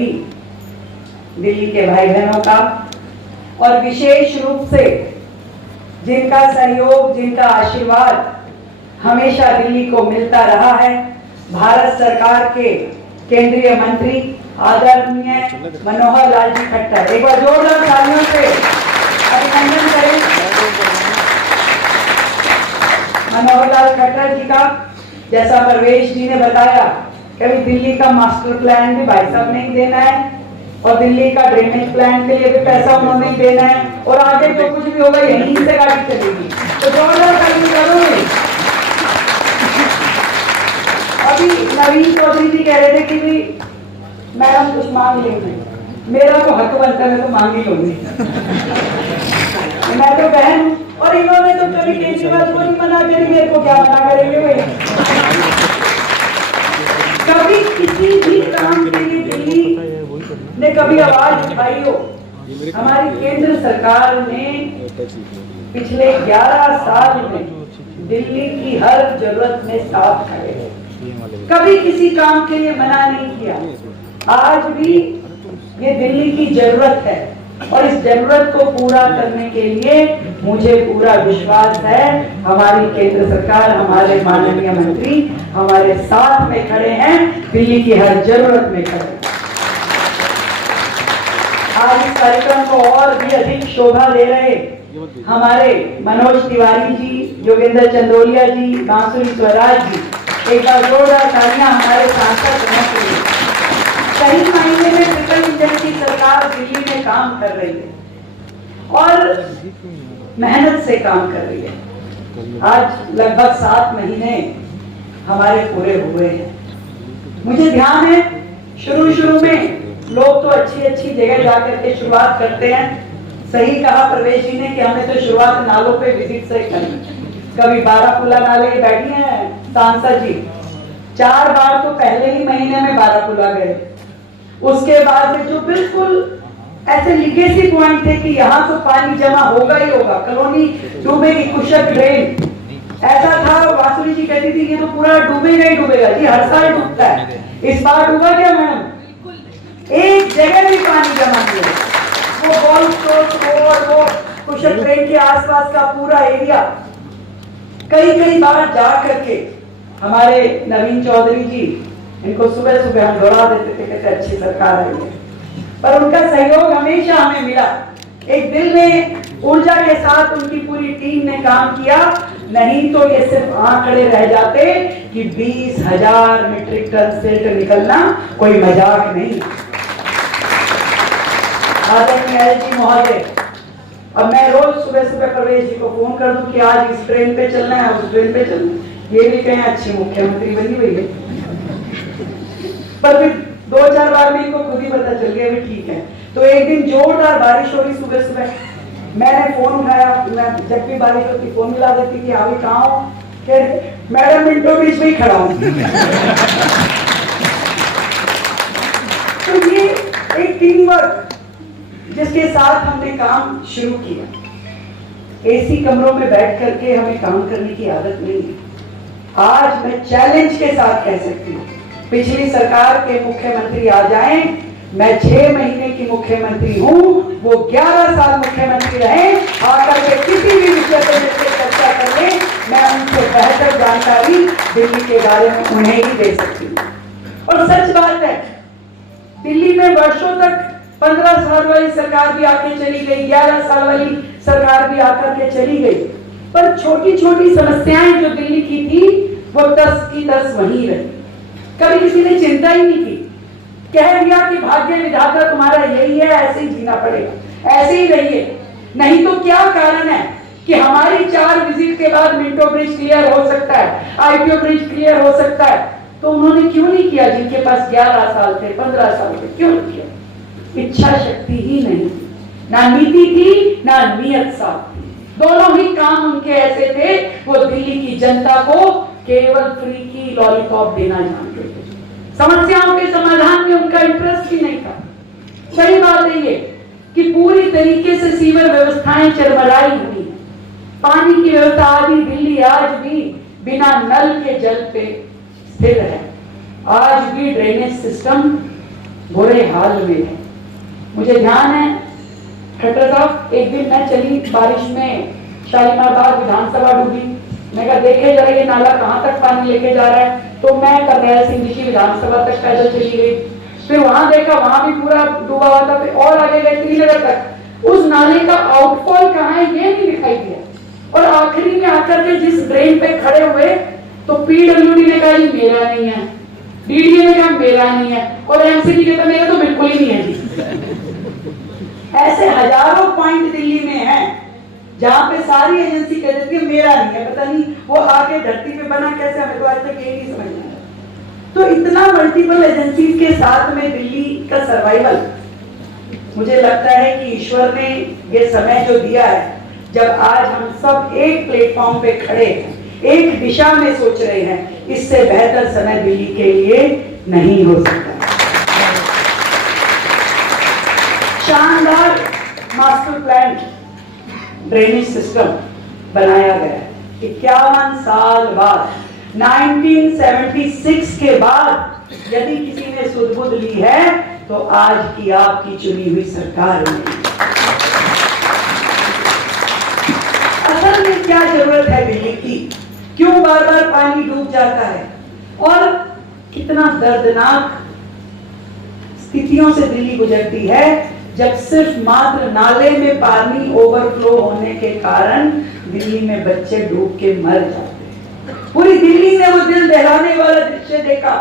सभी दिल्ली के भाई बहनों का और विशेष रूप से जिनका सहयोग, जिनका आशीर्वाद हमेशा दिल्ली को मिलता रहा है, भारत सरकार के केंद्रीय मंत्री आदरणीय मनोहर लाल जी खट्टर। एक बार जोरदार तालियों से अभिनंदन करें मनोहर लाल खट्टर जी का। जैसा परवेश जी ने बताया, कभी दिल्ली का मास्टर प्लान भी भाई साहब नहीं देना है और दिल्ली का ड्रेनेज प्लान के लिए भी पैसा उन्होंने ही देना है और आगे जो कुछ भी होगा यहीं से गाड़ी चलेगी। तो जोरदार ताली करोगे। अभी नवीन चौधरी जी कह रहे थे कि भी मैडम कुछ मांग लेंगे, मेरा तो हक बनता है, मैं तो मांग ही लूंगी। मैं तो बहन, और इन्होंने तो कभी केजरीवाल को नहीं मना करी, मेरे को क्या मना करेंगे वे। कभी किसी भी काम के लिए दिल्ली ने कभी आवाज उठाई हो? हमारी केंद्र सरकार ने पिछले 11 साल में दिल्ली की हर जरूरत में साथ खड़े हैं, कभी किसी काम के लिए मना नहीं किया। आज भी ये दिल्ली की जरूरत है और इस जरूरत को पूरा करने के लिए मुझे पूरा विश्वास है हमारी केंद्र सरकार, हमारे माननीय मंत्री हमारे साथ में खड़े हैं, दिल्ली की हर जरूरत में खड़े हैं। आज इस कार्यक्रम को और भी अधिक शोभा दे रहे हमारे मनोज तिवारी जी, योगेंद्र चंदोलिया जी, बांसुरी स्वराज जी। एक बार जोरदार तालियां हमारे सांसद होने के लिए। सही मायने में ट्रिपल इंजन की सरकार दिल्ली में काम कर रही है और मेहनत से काम कर रही है। आज लगभग 7 महीने हमारे पूरे हुए हैं। मुझे ध्यान है शुरू में लोग तो अच्छी जगह जाकर के शुरुआत करते हैं। सही कहा प्रवेश जी ने कि हमें तो शुरुआत नालों पे विजिट से करनी। कभी बारापुला नाले बैठी हैं सांसद जी, 4 बार तो पहले ही महीने में बारापुला गए। उसके बाद में जो बिल्कुल ऐसे लीकेसी पॉइंट थे कि यहाँ तो पानी जमा होगा ही होगा, कॉलोनी डूबेगी, कुशक ड्रेन ऐसा था। वासुरी जी कहती थी ये तो पूरा डूबेगा ही डूबेगा। जी हर साल डूबता है, इस बार डूबा क्या मैडम? एक जगह भी पानी जमा नहीं है। वो गोल्फ वो कुशक ड्रेन के आसपास का पूरा एरिया कई बार जा करके हमारे नवीन चौधरी जी, इनको सुबह हम दौड़ा देते थे, कहते अच्छी सरकार आई है, पर उनका सहयोग हमेशा हमें मिला। एक दिल में ऊर्जा के साथ उनकी पूरी टीम ने काम किया, नहीं तो ये सिर्फ आंकड़े रह जाते कि 20,000 मीट्रिक टन सिल्ट निकलना कोई मजाक नहीं। आदरणीय एलजी महोदय, अब मैं रोज सुबह प्रवेश जी को फोन कर दूं कि आज इस ट्रेन पे चलना है, उस ट्रेन पे चलना है, ये भी कहें अच्छी मुख्यमंत्री बनी हुई है, पर फिर 2-4 बार में इनको खुद ही पता चल गया भी ठीक है। तो एक दिन जोरदार बारिश हो रही सुबह, मैंने फोन उठाया, मैं जब भी बारिश होती फोन मिला देती कि अभी कहाँ हो? मैडम मिनटों बीच में ही खड़ा हूं। तो ये एक टीम वर्क जिसके साथ हमने काम शुरू किया। एसी कमरों में बैठ करके हमें काम करने की आदत नहीं है। आज मैं चैलेंज के साथ कह सकती हूँ, पिछली सरकार के मुख्यमंत्री आ जाएं, मैं 6 महीने की मुख्यमंत्री हूँ, वो 11 साल मुख्यमंत्री रहे, आकर के किसी भी विषय पर मुझसे चर्चा कर ले, मैं उनसे बेहतर जानकारी दिल्ली के बारे में उन्हें ही दे सकती हूँ। और सच बात है, दिल्ली में वर्षों तक 15 साल वाली सरकार भी आके चली गई, 11 साल वाली सरकार भी आकर के चली गई, पर छोटी समस्याएं जो दिल्ली की थी वो 10 की 10 वहीं रही। कभी किसी ने चिंता ही नहीं की, कह दिया कि भाग्य विधाता तुम्हारा यही है, ऐसे ही जीना पड़ेगा, ऐसे ही रहिए। नहीं तो क्या कारण है कि हमारी 4 विजिट के बाद मिंटो ब्रिज क्लियर हो सकता है, आईटीओ ब्रिज क्लियर हो सकता है, तो उन्होंने क्यों नहीं किया? जिनके पास 11 साल थे, 15 साल थे, क्यों नहीं किया? इच्छा शक्ति ही नहीं, ना नीति थी ना नियत साफ थी। दोनों ही काम उनके ऐसे थे, वो दिल्ली की जनता को केवल फ्री की लॉलीपॉप देना जानते थे, समस्याओं के समाधान में उनका इंटरेस्ट ही नहीं था। सही बात है ये कि पूरी तरीके से सीवर व्यवस्थाएं चरमराई हुई है, पानी की व्यवस्था आदि दिल्ली आज भी बिना नल के जल पे स्थिर है। आज भी ड्रेनेज सिस्टम बुरे हाल में है। मुझे ध्यान है खट्टर साहब, एक दिन मैं चली बारिश में, शालीमार बाग विधानसभा डूबी। मैं कहा देखे जरा ये नाला कहाँ तक पानी लेके जा रहा है, तो मैं करनैल सिंह जी की विधानसभा तक पैदल चली गई। फिर वहां देखा, वहां भी पूरा डूबा हुआ था। फिर और आगे गए श्रीनगर तक, उस नाले का आउटफॉल कहाँ है ये नहीं दिखाई दिया। और आखिरी में आकर के जिस ड्रेन पे खड़े हुए तो पीडब्ल्यूडी ने कहा जी मेरा नहीं है, डीडीए ने कहा मेरा नहीं है, और एमसीडी कहता मेरा तो बिल्कुल ही नहीं है जी। ऐसे हजारों पॉइंट दिल्ली में हैं जहां पे सारी एजेंसी कह देती है मेरा नहीं है। पता नहीं वो आके धरती पे बना कैसे, हमें तो आज तक यही नहीं समझ में आया। तो इतना मल्टीपल एजेंसीज के साथ में दिल्ली का सर्वाइवल, मुझे लगता है कि ईश्वर ने ये समय जो दिया है, जब आज हम सब एक प्लेटफॉर्म पे खड़े हैं, एक दिशा में सोच रहे हैं, इससे बेहतर समय दिल्ली के लिए नहीं हो सकता। शानदार मास्टर प्लान ड्रेनेज सिस्टम बनाया गया है। 51 साल बाद, 1976 के बाद यदि किसी ने सुध-बुध ली है तो आज की आपकी चुनी हुई सरकार में। असल में क्या जरूरत है दिल्ली की, क्यों बार बार पानी डूब जाता है, और कितना दर्दनाक स्थितियों से दिल्ली गुजरती है जब सिर्फ मात्र नाले में पानी ओवरफ्लो होने के कारण दिल्ली में बच्चे डूब के मर जाते हैं। पूरी दिल्ली ने वो दिल दहलाने वाला दृश्य देखा,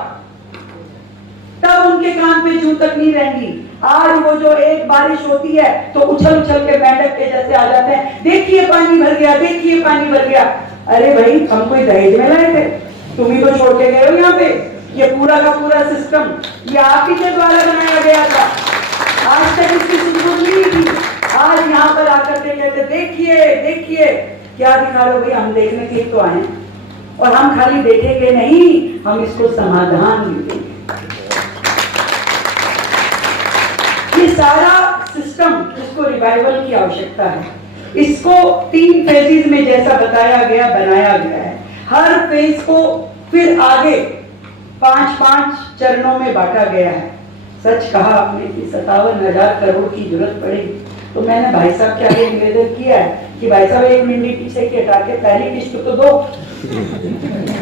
तब उनके कान पे जूं तक नहीं रहेंगी। आज वो जो एक बारिश होती है तो उछल उछल के मेंढक के जैसे आ जाते हैं, देखिए पानी भर गया, देखिए पानी भर गया। अरे भाई, हम कोई दहेज में लाए थे, तुम ही तो छोड़ के गए हो यहाँ पे। ये पूरा का पूरा सिस्टम ये आप ही के द्वारा बनाया गया था, आज तक इसकी सुध-बुध नहीं थी। आज यहाँ पर आकर के कहते देखिए देखिए, क्या दिखा रहे हो भाई, हम देखने के लिए तो आए, और हम खाली देखेंगे नहीं, हम इसको समाधान भी देंगे। ये सारा सिस्टम, इसको रिवाइवल की आवश्यकता है। इसको 3 फेजेस में जैसा बताया गया बनाया गया है। हर फेज को फिर आगे 5-5 चरणों में बांटा गया है। सच कहा आपने कि 57,000 करोड़ की जरूरत पड़ेगी, तो मैंने भाई साहब के आगे निवेदन किया है कि भाई साहब 1 मिनट पीछे के हटा के पहली किस्त तो दो।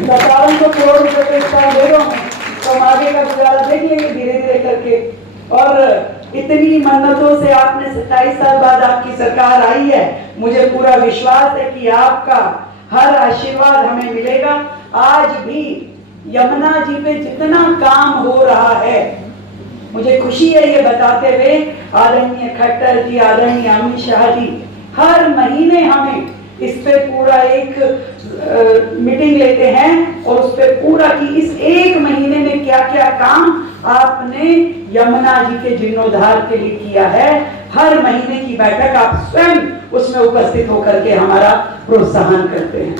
57 करोड़ रुपए तो इस साल दे रहा हूँ, तो हम आगे का गुजारा देख लेंगे धीरे धीरे करके। और इतनी मन्नतों से आपने 27 साल बाद आपकी सरकार आई है, मुझे पूरा विश्वास है कि आपका हर आशीर्वाद हमें मिलेगा। आज भी यमुना जी पे जितना काम हो रहा है, मुझे खुशी है ये बताते हुए, आदरणीय खट्टर जी, आदरणीय अमित शाह जी हर महीने हमें इस पे पूरा एक मीटिंग लेते हैं और उस पे पूरा कि इस 1 महीने में क्या क्या काम आपने यमुना जी के जीर्णोद्धार के लिए किया है। हर महीने की बैठक आप स्वयं उसमें उपस्थित होकर के हमारा प्रोत्साहन करते हैं।